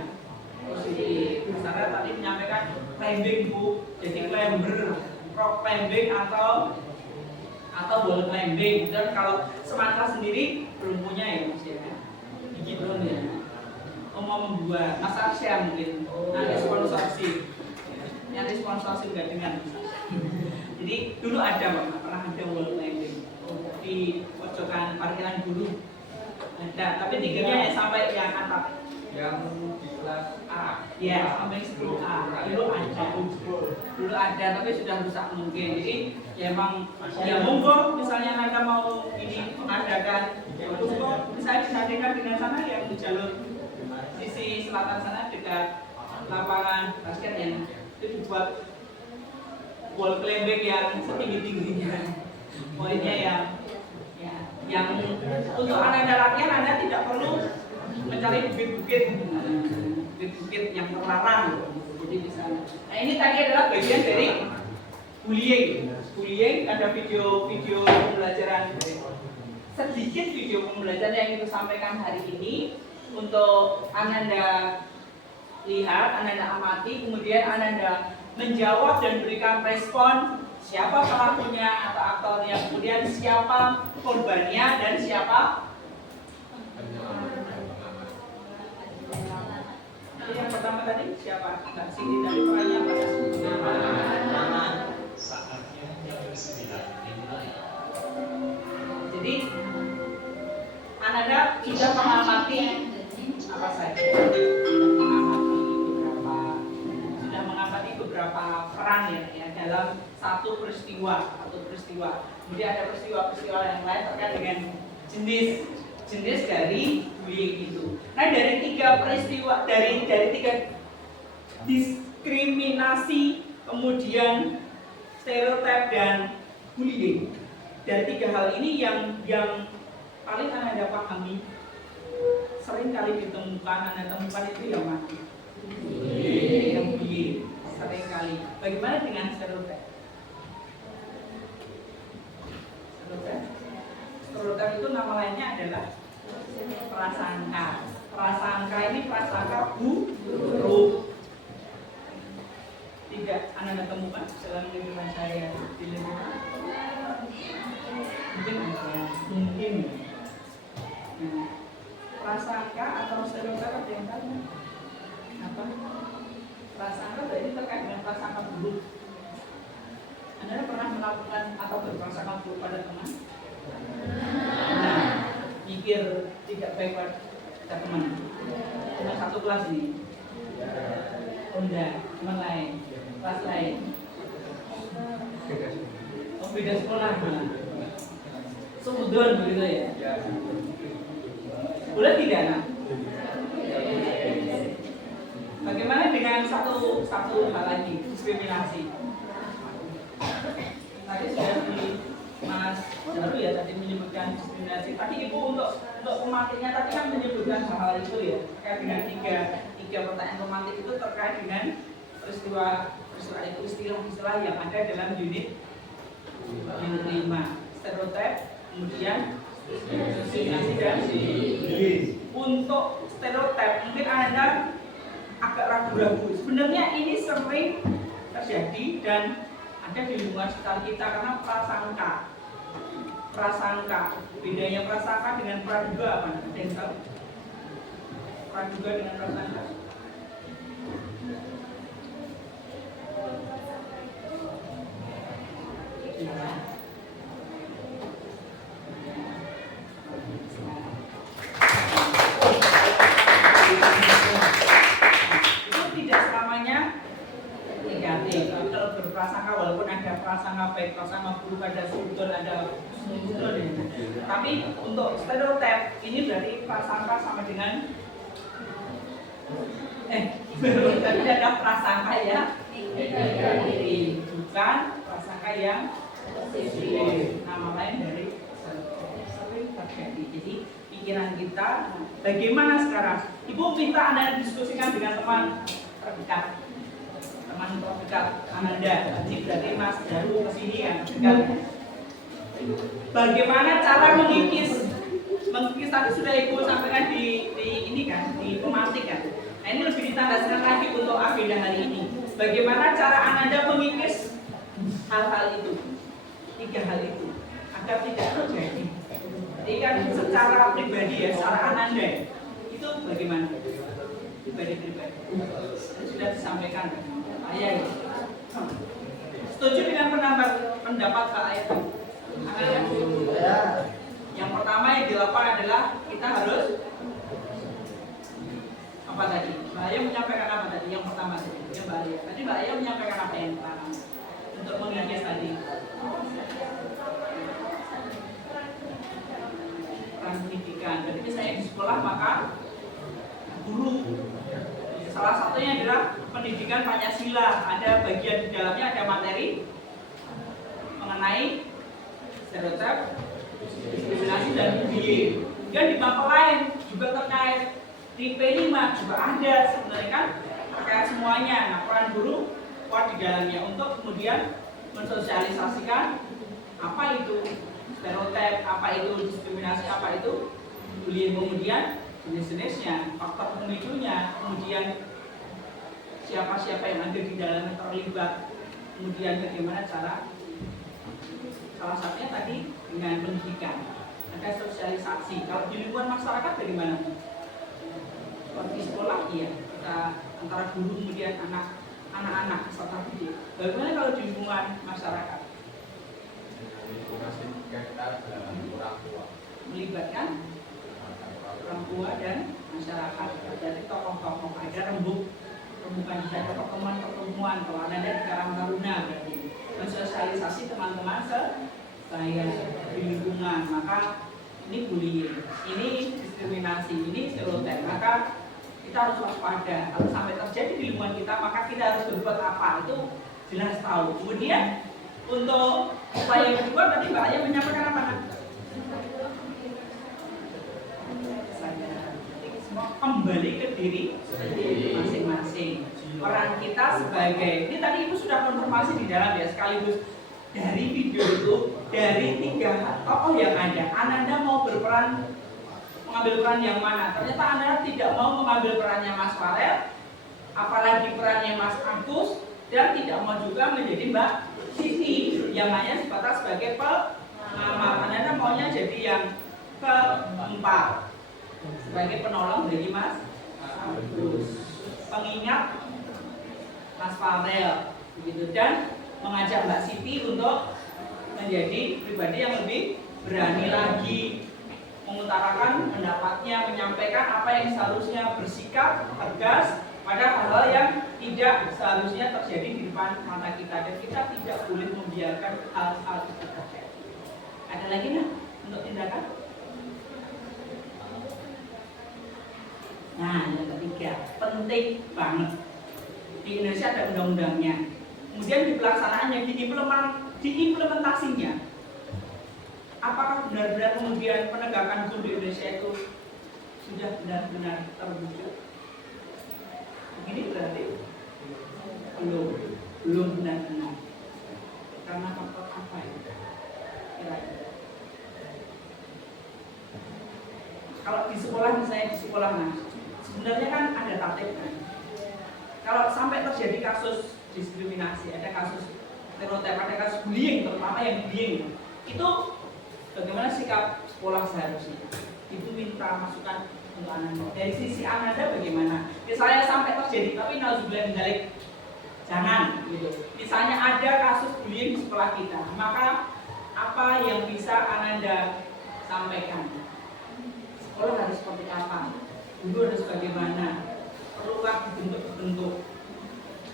positif. Misalnya tadi menyampaikan climbing bu, jadi climber, rock climbing atau wall climbing. Dan kalau Sumatera sendiri belum punya ya Mas ya. Gigi belum ya. Mau membuat Mas Arsya mungkin nanti sponsorship. Nyari sponsorship nggak dengan. Jadi dulu ada pernah ada wall climbing di pojokan parkiran dulu ada, tapi tingginya sampai yang atap yang di kelas A ya sampai 10A dulu ada tapi sudah rusak mungkin. Jadi ya emang ya monggo misalnya Anda mau ini mengadakan monggo bisa disandingkan dengan sana yang di jalur sisi selatan sana dekat lapangan basket yang itu dibuat wall climbing yang setinggi-tingginya, poinnya yang ya Yang untuk Anda latihan, Anda tidak perlu mencari bukit-bukit yang terlarang. Jadi bisa. Nah ini tadi adalah bagian dari bullying. Bullying ada video pembelajaran, sedikit video pembelajaran yang kita sampaikan hari ini untuk Ananda lihat, Ananda amati, kemudian Ananda menjawab dan berikan respon siapa pelakunya atau aktornya, kemudian siapa korbannya dan siapa. Yang pertama tadi siapa? Mbak Siti dari perannya pada nama. Jadi Ananda sudah mengamati apa saja? Sudah mengamati beberapa peran ya dalam satu peristiwa. Kemudian ada peristiwa yang lain terkait dengan jenis dari bullying itu. Nah dari tiga peristiwa, dari tiga diskriminasi, kemudian stereotip dan bullying, dari tiga hal ini yang paling Anda pahami, sering kali ditemukan, Anda temukan itu yang mana? Yang bullying, sering kali. Bagaimana dengan stereotip? Stereotip itu nama lainnya adalah prasangka. Prasangka ini prasangka buruk. Tidak Anda temukan dalam lingkungan saya di lingkungan. Mungkin. Nah, prasangka atau stereotip ada yang tahu? Apa? Prasangka berarti terkait dengan prasangka buruk. Anda pernah melakukan atau berprasangka buruk pada teman? Nah, mikir tidak baik pada teman. Teman satu kelas ini. Enggak, teman lain, kelas lain. Oh, beda sekolah malah. Sudon begitu ya. Boleh tidak, Nak? Bagaimana dengan satu hal lagi, diskriminasi? Tadi sudah di Mas Jaru ya tadi menyebutkan diskriminasi. Tadi Ibu untuk pematihnya tadi kan menyebutkan hal itu ya, terkait dengan tiga pertanyaan pematih itu terkait dengan peristiwa itu istilah yang ada dalam unit 5, stereotip, kemudian diskriminasi dan untuk stereotip mungkin Anda agak ragu-ragu. Sebenarnya ini sering terjadi dan ada di lingkungan sekitar kita karena prasangka. Bedanya prasangka dengan praduga apa? Ada yang tahu? Praduga dengan prasangka. Itu tidak selamanya negatif. Tapi kalau berprasangka, walaupun ada prasangka baik, prasangka buruk, ada sudon, ada sudon ya. Tapi untuk stereotip ini berarti prasangka sama dengan berarti ada prasangka ya bukan prasangka yang nama lain dari sering terjadi. Jadi pikiran kita bagaimana sekarang? Ibu minta Anda diskusikan dengan teman terdekat Ananda. Jadi berarti Mas Jaru kesini ya. Bagaimana cara mengikis tadi sudah Ibu sampaikan di ini kan, di pemantik kan. Nah ini lebih ditandaskan lagi untuk agenda hari ini. Bagaimana cara Ananda mengikis hal-hal itu, 3 hal itu, agar tidak terjadi. Jadi kan secara pribadi ya, secara Ananda itu bagaimana? Pribadi sudah disampaikan ayah ya. Setuju dengan pendapat Pak Ayah? Yang pertama yang dilakukan adalah kita harus apa tadi? Mbak Ayah menyampaikan apa tadi? Yang pertama tadi, ya Mbak Ayah. Tadi Mbak Ayah menyampaikan apa yang pertama? Untuk mengikis tadi. Peran pendidikan. Jadi saya di sekolah maka guru. Salah satunya adalah pendidikan Pancasila. Ada bagian di dalamnya ada materi mengenai stereotip, diskriminasi dan bullying. Kemudian di bangku lain juga terkait di P5 juga ada sebenarnya kan terkait semuanya. Nah, peran guru kuat di dalamnya untuk kemudian mensosialisasikan apa itu stereotip, apa itu diskriminasi, apa itu bullying, kemudian jenis-jenisnya, faktor pemicunya, kemudian siapa-siapa yang ada di dalamnya terlibat, kemudian bagaimana cara, salah satunya tadi dengan pendidikan, ada sosialisasi. Kalau di lingkungan masyarakat dari mana? Seperti sekolah, iya, kita antara guru kemudian anak-anak peserta didik. Bagaimana kalau di lingkungan masyarakat? Lingkungan kita adalah orang tua. Melibatkan orang tua dan masyarakat. Jadi tokoh-tokoh ada rembukan ada pertemuan-pertemuan. Kalau ada di Karang Taruna berarti mensosialisasi teman-teman saya di lingkungan. Maka ini bullying, ini diskriminasi, ini stereotip. Maka kita harus waspada. Kalau sampai terjadi di lingkungan kita, maka kita harus berbuat apa? Itu jelas tahu. Kemudian untuk upaya yang kedua tadi Mbak Aya menyampaikan apa? Semua kembali ke diri masing-masing. Peran kita sebagai, ini tadi Ibu sudah konfirmasi di dalam ya, sekaligus dari video itu, dari 3 tokoh yang ada, Ananda mau mengambil peran yang mana? Ternyata Ananda tidak mau mengambil perannya Mas Farel, apalagi perannya Mas Agus, dan tidak mau juga menjadi Mbak Siti yang hanya sebatas sebagai pengamat. Ananda maunya jadi yang keempat sebagai penolong dari Mas Agus, pengingat Mas Farel, begitu, dan mengajak Mbak Siti untuk menjadi pribadi yang lebih berani lagi mengutarakan pendapatnya, menyampaikan apa yang seharusnya bersikap tegas pada hal-hal yang tidak seharusnya terjadi di depan mata kita, dan kita tidak boleh membiarkan hal-hal itu terjadi. Ada lagi nggak untuk tindakan? Nah, yang ketiga, penting banget. Di Indonesia ada undang-undangnya. Kemudian di pelaksanaannya, diimplementasinya. Apakah benar-benar kemudian penegakan hukum di Indonesia itu sudah benar-benar terwujud? Begini berarti belum benar-benar. Karena faktor apa ya? Kira-kira. Kalau di sekolah, misalnya di sekolah, nah, sebenarnya kan ada tatip kan. Kalau sampai terjadi kasus diskriminasi, ada kasus stereotip, ada kasus bullying, terutama yang bullying, itu bagaimana sikap sekolah seharusnya? Ibu minta masukan untuk Ananda. Dari sisi Ananda bagaimana? Misalnya sampai terjadi, tapi nauzubillah min dzalik, jangan gitu. Misalnya ada kasus bullying di sekolah kita, maka apa yang bisa Ananda sampaikan? Sekolah harus seperti apa? Guru harus bagaimana? Perlukah dibentuk?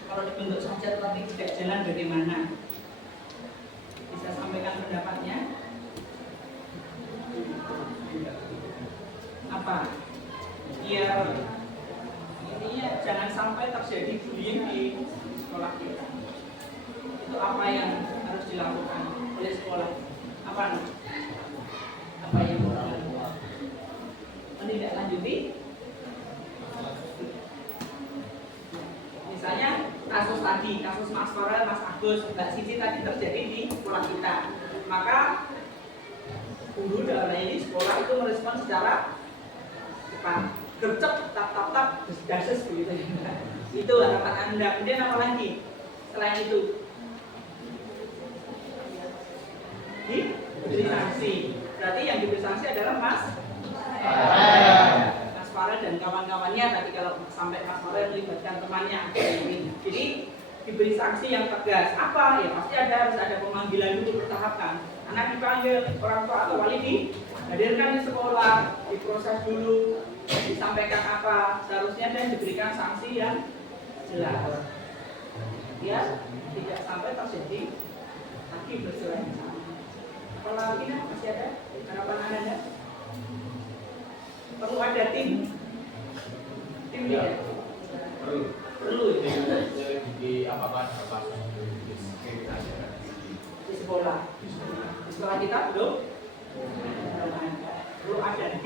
Kalau dibentuk saja tapi tidak jalan bagaimana? Bisa sampaikan pendapatnya? Apa? Biar intinya jangan sampai terjadi bullying di sekolah kita. Itu apa yang harus dilakukan oleh sekolah? Apa yang menindaklanjuti? Misalnya kasus tadi, kasus Mas Farel, Mas Agus, Mbak Siti tadi terjadi di sekolah kita, maka guru dalam ini sekolah itu merespon secara cepat, gercep, tap, dases begitu. Itu harapan Anda. Kemudian apa lagi selain itu? Diberi sanksi. Berarti yang diberi sanksi adalah Mas Farel dan kawan-kawannya. Tadi kalau sampai Mas Farel melibatkan temannya, jadi diberi sanksi yang tegas. Apa? Ya pasti harus ada pemanggilan dulu bertahap kan. Anak dipanggil, orang tua atau wali dihadirkan di sekolah, diproses dulu, disampaikan apa seharusnya dan diberikan sanksi yang jelas. Ya, tidak sampai terjadi lagi peristiwa yang sama. Kalau lagi masih ada harapan Anda? Perlu ada tim ya? Perlu ya? Di apakah diskriminasi di sekolah kita belum ada.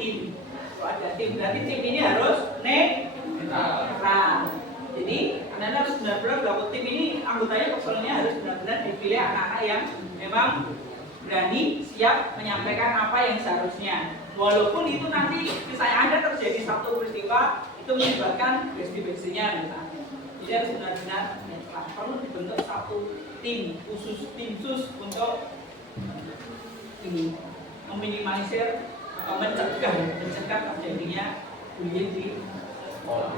tim. Kalau ada tim, berarti tim ini harus netral. Jadi Anda harus benar-benar bahwa tim ini anggotanya personilnya harus benar-benar dipilih anak-anak yang memang berani siap menyampaikan apa yang seharusnya. Walaupun itu nanti misalnya Anda terjadi satu peristiwa itu menyebabkan besti-bestinya misalnya. Jadi harus benar-benar netral. Perlu dibentuk satu tim khusus untuk ini meminimalisir atau mencegah terjadinya bullying di sekolah.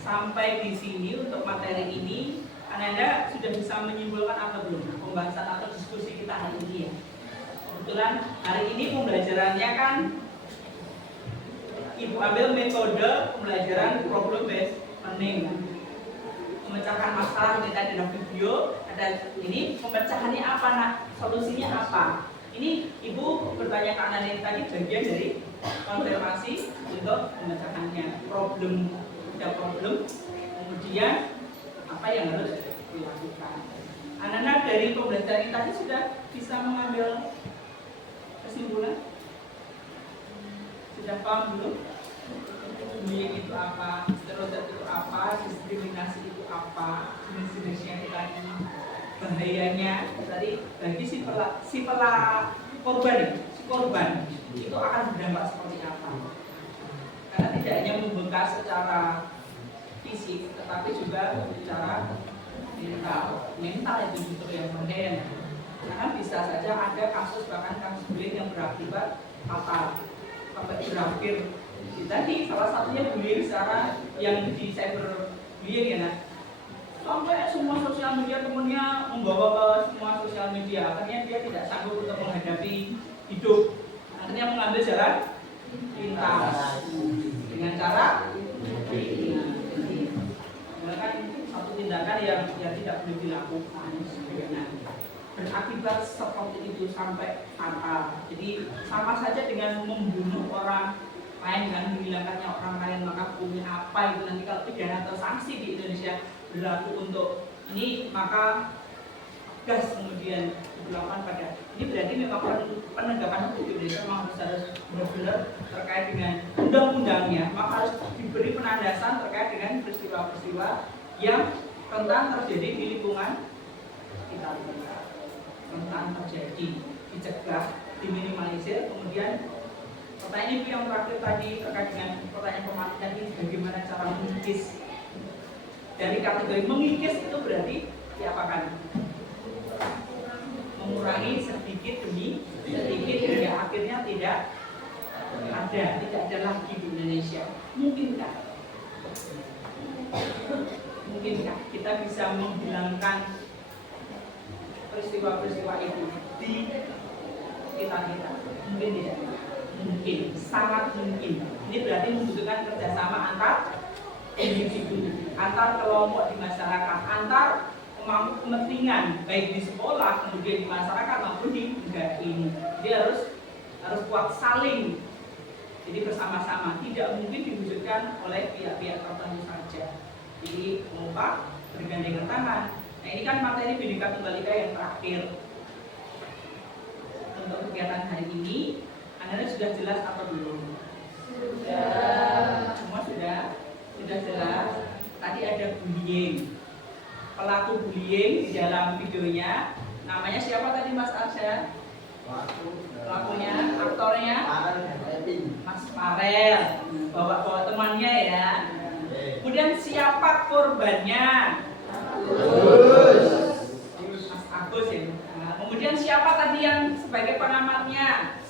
Sampai di sini untuk materi ini, Anda sudah bisa menyimpulkan atau belum pembahasan atau diskusi kita hari ini ya. Kebetulan hari ini pembelajarannya kan Ibu ambil metode pembelajaran problem based learning. Memecahkan masalah kita dalam video, ada ini pemecahannya apa, nah solusinya apa? Ini Ibu bertanya ke Anda tadi bagian dari konfirmasi untuk pemecahannya. Ada problem, kemudian apa yang harus dilakukan. Anak-anak dari pembelajaran ini tadi sudah bisa mengambil kesimpulan? Sudah paham belum? Bullying itu apa? Stereotip itu apa? Diskriminasi itu apa? Jenis-jenisnya kita ini bahayanya tadi bagi si korban itu akan berdampak seperti apa? Karena tidak hanya membekas secara fisik, tetapi juga secara mental itu justru yang bahaya. Karena bisa saja ada kasus bahkan kasus bullying yang berakibat fatal sampai berakhir. Tadi salah satunya bullying secara yang di cyber bullying ya nah. Sampai semua sosial media temennya membawa ke semua sosial media, akhirnya dia tidak sanggup untuk menghadapi hidup, akhirnya mengambil jalan pintas dengan cara kan satu tindakan yang tidak boleh dilakukan. Nah, berakibat seperti itu sampai fatal. Jadi sama saja dengan membunuh orang lain dengan menghilangkannya orang lain, maka hukumnya apa itu nanti kalau pidana atau sanksi di Indonesia berlaku untuk ini, maka gas kemudian dilakukan pada ini berarti memang penegakan hukum di Indonesia memang harus benar-benar terkait dengan undang-undangnya, maka harus diberi penandasan terkait dengan peristiwa-peristiwa yang rentan terjadi di lingkungan kita, rentan terjadi, dicegah, diminimalisir. Kemudian pertanyaan itu yang terakhir tadi terkait dengan pertanyaan pemakai tadi, bagaimana cara mengikis. Dari kategori mengikis itu berarti diapakan? Mengurangi sedikit demi sedikit hingga akhirnya tidak ada lagi di Indonesia. Mungkinkah kita bisa menghilangkan peristiwa-peristiwa itu di kita? Mungkin tidak. Mungkin, sangat mungkin. Ini berarti membutuhkan kerjasama antar individu, antar kelompok di masyarakat, antar pemangku kepentingan baik di sekolah, kemudian di masyarakat maupun di negara ini. Jadi harus kuat saling. Jadi bersama-sama, tidak mungkin diwujudkan oleh pihak-pihak tertentu saja. Jadi kompak, bergandengan tangan. Nah ini kan materi Bhinneka Tunggal Ika yang terakhir. Untuk kegiatan hari ini, Anda sudah jelas atau belum? Sudah. Semua sudah jelas. Tadi ada bullying. Pelaku bullying di dalam videonya namanya siapa tadi Mas Arsyad? Pelakunya, aktornya Mas Farel. Bawa temannya ya. Kemudian siapa korbannya? Mas Agus ya. Nah, kemudian siapa tadi yang sebagai pengamatnya?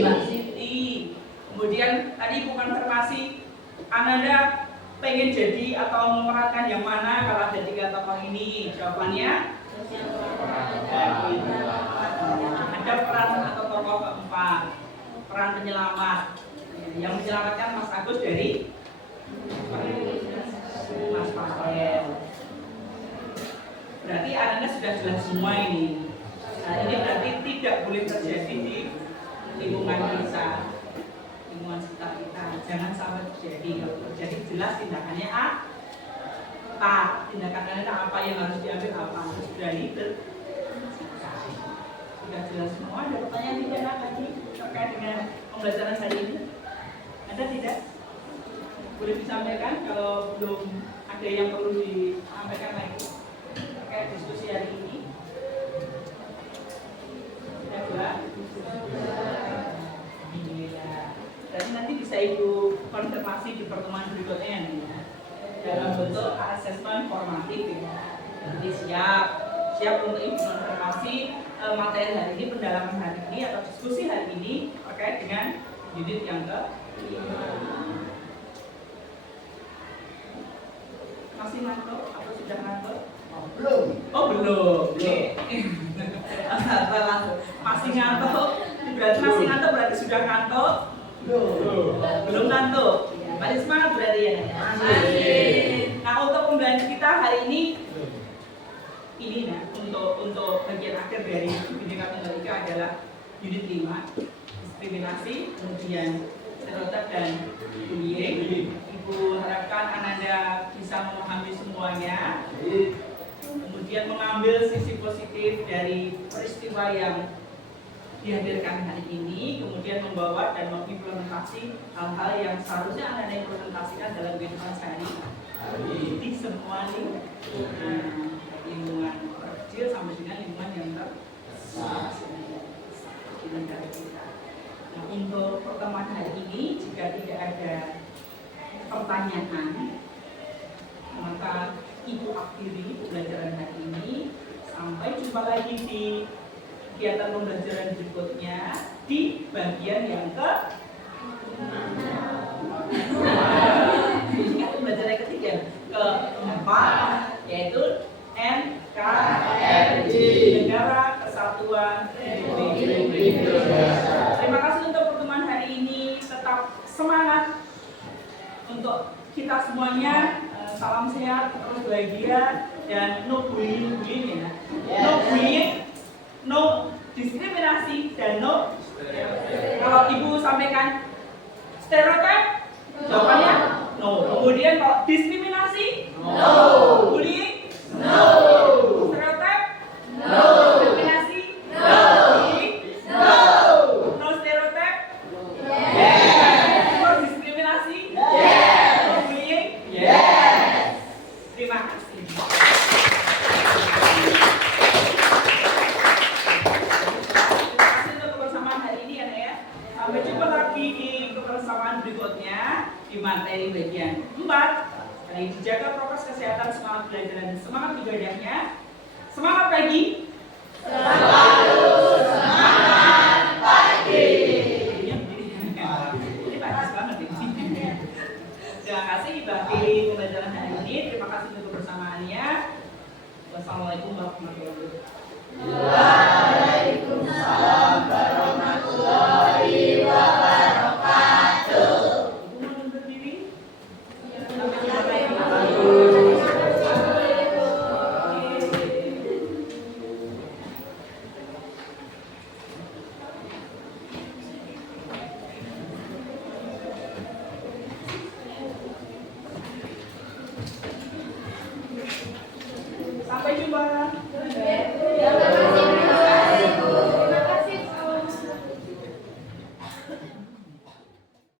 Mbak Siti. Kemudian tadi Ibu konfirmasi, Ananda pengen jadi atau memerankan yang mana kalau ada 3 tokoh ini? Jawabannya ada peran atau tokoh keempat, peran penyelamat. Yang menyelamatkan Mas Agus dari Mas Farel. Berarti Ananda sudah jelas semua ini. Nah, ini berarti tidak boleh terjadi di lingkungan kita, lingkungan sekitar kita. Jangan sampai terjadi. Kalau terjadi jelas tindakannya apa, tindakannya apa yang harus diambil, apa harus berani sudah jelas semua. Ada pertanyaan tidak lagi terkait dengan pembelajaran hari ini? Ada tidak? Boleh disampaikan kalau belum ada yang perlu disampaikan lagi terkait diskusi hari ini? Ada? Alhamdulillah. Berarti nanti bisa Ibu konfirmasi di pertemuan berikutnya nih ya. Dalam bentuk asesmen formatif ya. Jadi siap untuk Ibu konfirmasi materi hari ini, pendalaman hari ini atau diskusi hari ini terkait dengan unit yang ke masih ngantuk atau sudah ngantuk? Belum. Oh belum. Masih ngantuk. Berarti sudah ngantuk. Belum ngantuk. Masih semangat berarti ya. Masih. Nah untuk pembelajaran kita hari ini ya untuk bagian akhir dari Bhinneka Tunggal Ika adalah unit 5 diskriminasi, kemudian stereotip dan bullying. Ibu harapkan Ananda bisa memahami semuanya, kemudian mengambil sisi positif dari peristiwa yang dihadirkan hari ini, kemudian membawa dan mengimplementasi hal-hal yang seharusnya Ananda implementasikan dalam kehidupan sehari-hari di semua lingkungan kecil sampai dengan lingkungan yang terbesar di negara kita. Nah, untuk pertemuan hari ini, jika tidak ada pertanyaan, maka Ibu akhiri pembelajaran hari ini. Sampai jumpa lagi di kegiatan pembelajaran berikutnya di bagian yang ini kan pembelajaran ketiga keempat, yaitu NKRI, Negara Kesatuan Republik Indonesia. Terima kasih untuk pertemuan hari ini. Tetap semangat untuk kita semuanya. Salam sehat, terus bahagia, dan no bullying ya. No bullying, no diskriminasi, dan no. Kalau Ibu sampaikan stereotip, jawabannya no. Kemudian kalau diskriminasi, no. Bullying, no. Stereotip, no. Diskriminasi, no. Bullying, no. No stereotip, yes. No diskriminasi, yes. No bullying, yes. Terima kasih. Terima kasih untuk kebersamaan hari ini ya. Sampai jumpa lagi di kebersamaan berikutnya di materi bagian 4. Kali dijaga prokes kesehatan, semangat belajar dan semangat ibadahnya. Semangat pagi. Selalu semangat pagi. Ini bagus banget ini. Terima kasih Ibu akhiri pembelajaran hari ini. Terima kasih untuk kebersamaannya. Wassalamualaikum warahmatullahi wabarakatuh.